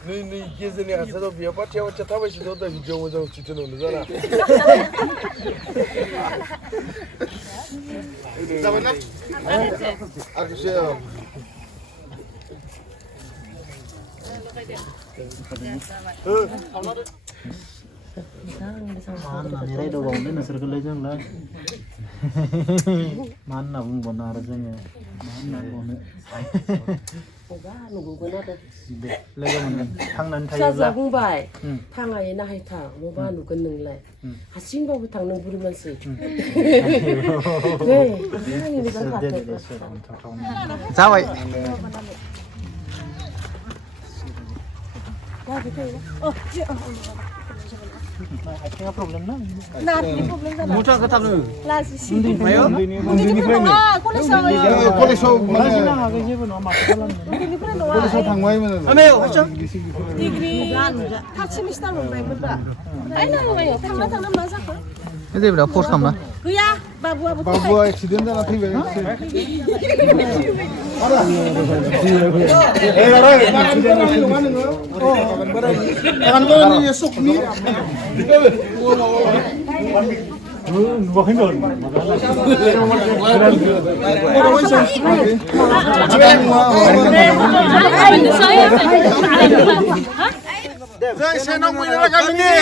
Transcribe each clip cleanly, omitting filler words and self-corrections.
네 गेजेरनि हासाराव बियो बाथिया बाथिया थाबायसिनो दा भिडिअ मोजां चिथनो जाना जाबाय ना आरो से Mana rai do bang ni nasir kelai jeng lah. Mana bung bonar jeng ya. Mana bung. Lagi mana? Thang nan thay Sa bung bay. Thang ay na hay thang. Mo ba nu kan nung lai. Hasin ba thang nung buri man si. Hey, ni ni kan khat. Sao vậy? Ada problem na? Nah, ni problem sana. Muta kata lu. Lah si. Mayo? Ini pun ah, 콜레소 Masih na agak je pun amat jalan. 콜레소 당와이면 Mayo, macam? Degree 같이 미스터 뭐 배우다. 아이나 뭐요? 당나 맞아. Ini berapa post kamu? 그야 바부 바부. 바보가 액시던트 나 થઈ ગયો Jai Senong Winara kami ni.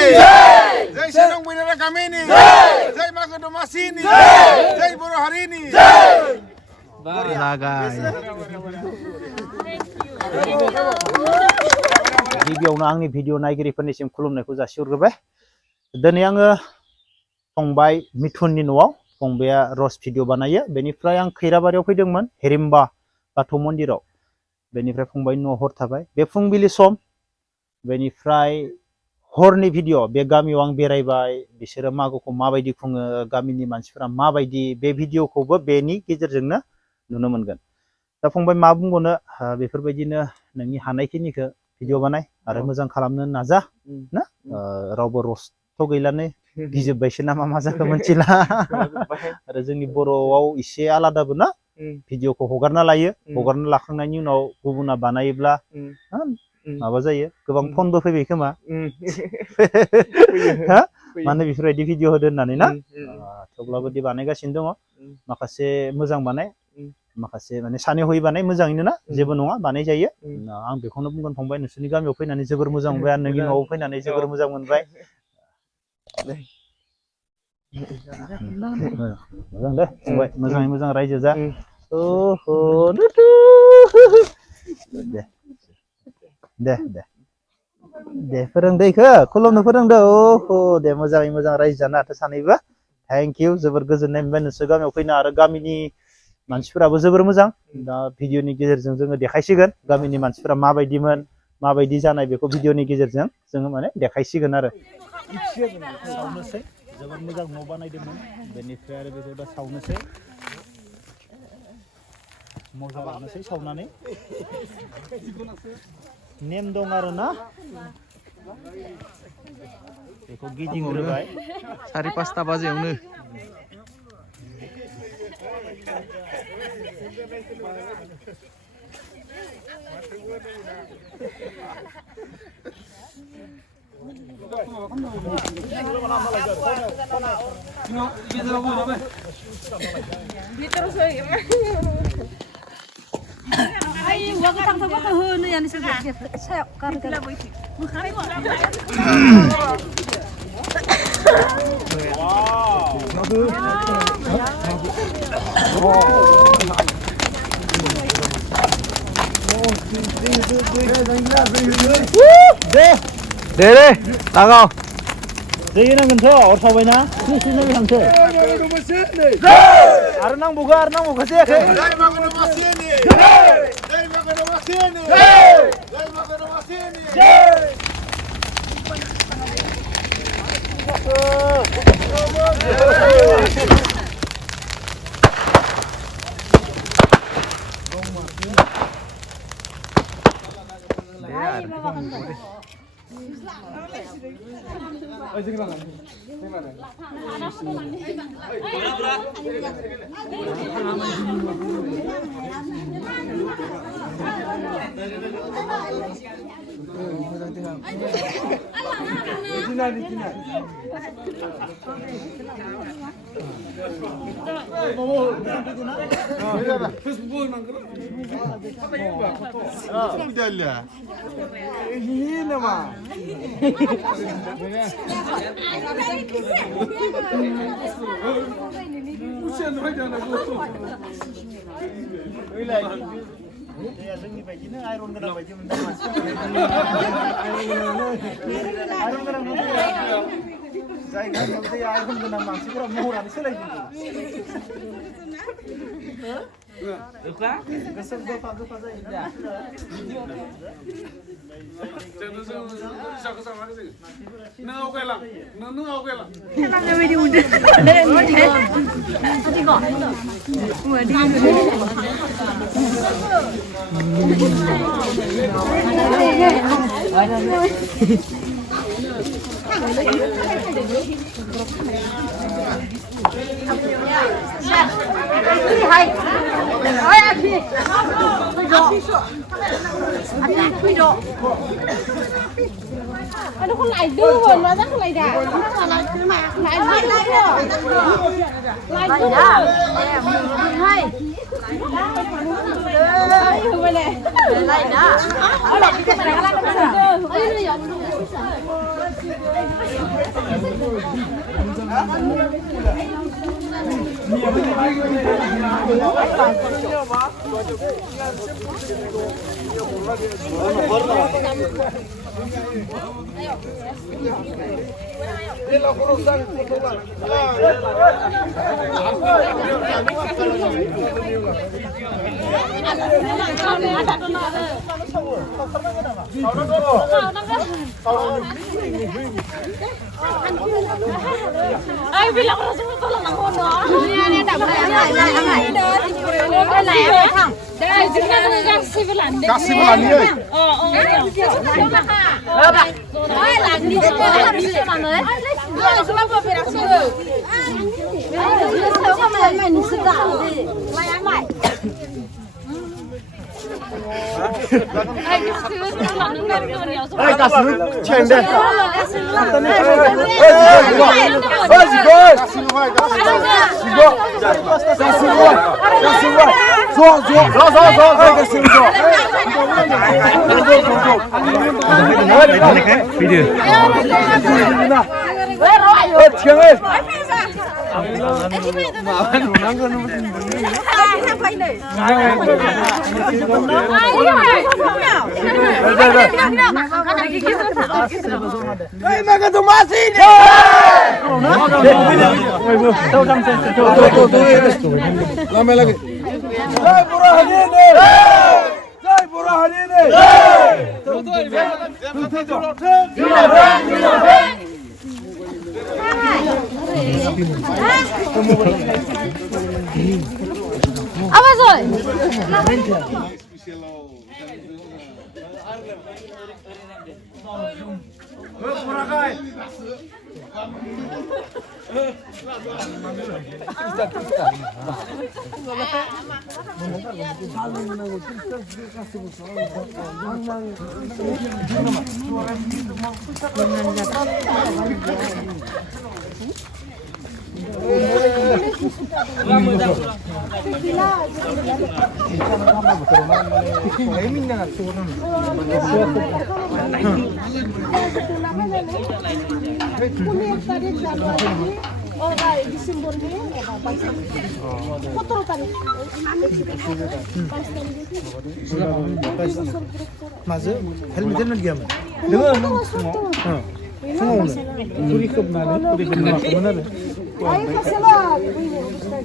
Jai Senong Winara kami ni. Jai Magodo Masini. Jai Boro hari ni. Lagai. गिबियावनो आंनि video नायगिरिफोरनिसिम खुलुमनायखौ जासिहरग्रोबाय। दिनै आङो फंबाय मिथुननि न'आव फंबाया रस भिडिअ बानायो। बेनिफ्राय आं खैराबारियाव फैदोंमोन हेरिम्बा बाथौ मन्दिराव। बेनिफ्राय फंबायनि न'आव हर थाबाय। बे फुंबिलि सम बेनिफ्राय हरनि भिडिअ बे गामियाव आं बेरायबाय बिसोरो मागोखौ माबायदि खुङो गामिनि मानसिफोरा माबायदि बे भिडिअखौबो बेनि गेजेरजोंनो नुनो मोनगोन। दा फंबाय मा बुंगोनो बेफोरबायदिनो नोंनि हानायखिनिखौ भिडिअ बानाय आरो मोजां खालामनो नाजा ना रावबो रसथ' गैलानो गिजोबबायसो नामा मा जाखो मोनथिला आरो जोंनि बर'आव एसे आलादाबो ना भिडिअखौ हगारना लायो हगारना लाखांनायनि उनाव गुबुना बानायोब्ला माबा जायो गोबां फनबो फैबाय खोमा हा माने बेफोरबायदि भिडिअ होदो होननानै ना थेवब्लाबो दि बानायगासिनो दङ माखासे मोजां बानाय माखासे माने सानै हयै बानाय मोजाङैनो ना जेबो नङा बानाय जायो आं बेखौनो बुंगोन फंबाय नोंसोरनि गामियाव फैनानै जोबोर मोजां मोनबाय आरो नोंनि न'आव फैनानै जोबोर मोजां मोनबाय मोजां दे फंबाय मोजाङै मोजां रायजो जा दे दे दे फोरोंदो इखो खुलुमनो फोरोंदो दे मोजाङै मोजां रायजो जानो हाथों सानैबो थेंक इउ जोबोर गोजोननाय मोनबाय नोंसोर गामियाव फैना आरो गामिनि मानसिफोराबो जोबोर मोजां दा भिडिअनि गेजेरजों जोङो देखायसिगोन गामिनि मानसिफोरा माबायदिमोन माबायदि जानाय बेखौ भिडिअनि गेजेरजों जोङो माने देखायसिगोन आरो सावनोसै जोबोर मोजां न' बानायदोंमोन बेनिफ्राय आरो बेखौ दा सावनोसै मजा लानोसै सावनानै नेम दं आरो ना बेखौ गिदिंग्रोबाय 4-5 बाजियावनो Ay, wag ka tang ka hono yan sa sayo karga. deh tanggal jadi nang gento or sabayna sini nang hamse arnang buga sih Jai Magodo Masini. Jai Magodo Masini. Jai Magodo Masini. Gidelim. Ya जोंनि बायदिनो iron गोनां बायदि मोनदों मानसिफोरा iron गोनां जायगायाव दै iron गोनां मानसिफोरा महरानो सोलायजोबो गोसोम दफा दफा जायोना Nó con lại đưa vào nó rất lại đã. Nó lại cứ mà lại đưa lại đưa. Hai. Đây này. Lại đã. Ở lại cái này lại nó ai bilang orang semua tolong aku no. Ini tak boleh. Ini lah thằng. Đây chúng ta đang gassi Belanda. Gassi Belanda. Ôi làm đi cái làm đi mà mới. Rồi chúng ta vừa về đặt xe. Sao không mày mày đi sửa gì? Mày ăn mày. Ai kasih cendek apa rồi? Masuk, helmetnya diam. Dengar, Turi kemana? Turi kemana? Ay kasi lang.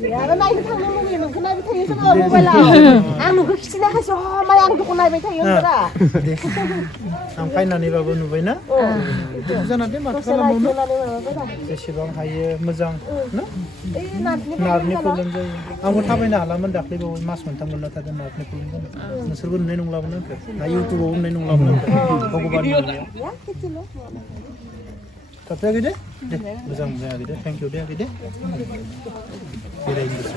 Ano na yung tanong mo yun? Kung nabi tayo sa mga wala. Ano ko sila kasi mayang ko nabi tayo sa. Ang kain ni babu nubai na? Bisa nanti makan kamu na. Sesibang haye mezang, na? Narni problem jay. Ang utapay na alaman dakli babu mas mentang mula tadi narni problem jay. Nasirgun nenung lawan na. Na YouTube babu nenung lawan na. Babu bani na. Ya, kecil loh. Tapi lagi deh, mezang lagi deh. Thank you deh lagi deh. Kira Inggris.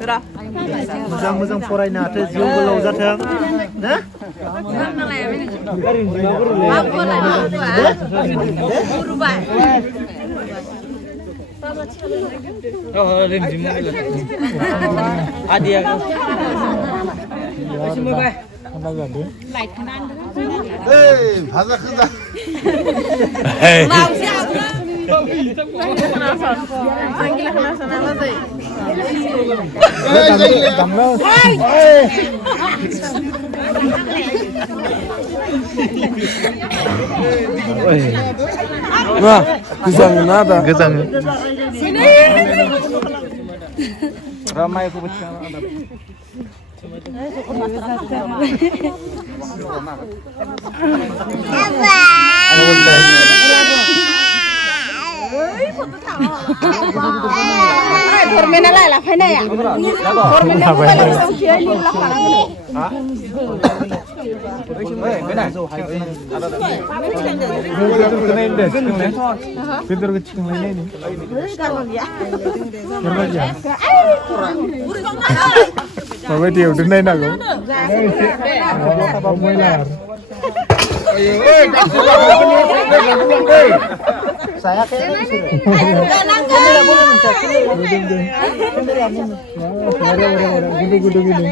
मोजां मोजां फरायनो हाथों जिउ गोलाव जाथों ना ভাজা খাজা Gezang nada. Gezang. Ramai aku baca. Permainan lah lah, mana ya? Permainan lah langsung kira ni lah kalau ni. Pintar kecil lain ini. Bawa dia udah naik nak kau. Bawa muilar. saya kayak Gudu gini.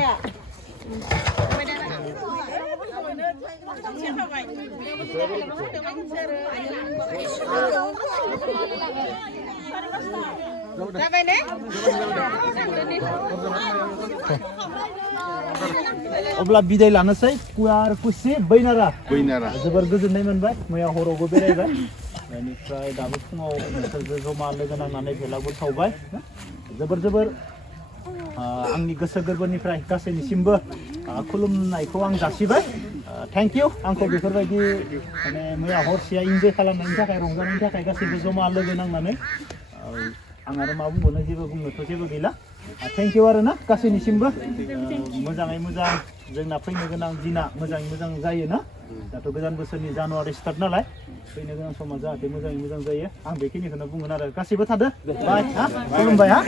अब्ला बिदाय लानोसै कुयार कुसि बैनारा बैनारा जोबोर गोजोननाय मोनबाय मैया हरावबो बेरायबाय बेनिफ्राय दाबो फुङाव नोंसोरजों जमा लोगो नांनानै भेलागुर सावबाय जोबोर जोबोर आंनि गोसो गोरबोनिफ्राय गासैनिसिमबो खुलुमनायखौ आं जासिबाय थैंक इउ आंखौ बेफोरबायदि माने मैया हरसेया इन्जय खालामनायनि थाखाय रंजानायनि थाखाय गासैबो जमा लोगो नांनानै आं आरो मा बुंबावनो जेबो बुंनोथ' जेबो गैला थैंक इउ आरो ना गासैनिसिमबो मोजाङै मोजां जोंना फैनो गोनां दिना मोजाङै मोजां जायो ना दाथ' गोदान बोसोरनि जानुवारि स्टार्ट नालाय फैनो गोनां समा जाहाथे मोजाङै मोजां जायो आं बेखिनिखौनो बुंगोन आरो गासैबो थादो बाय हा खुलुमबाय हा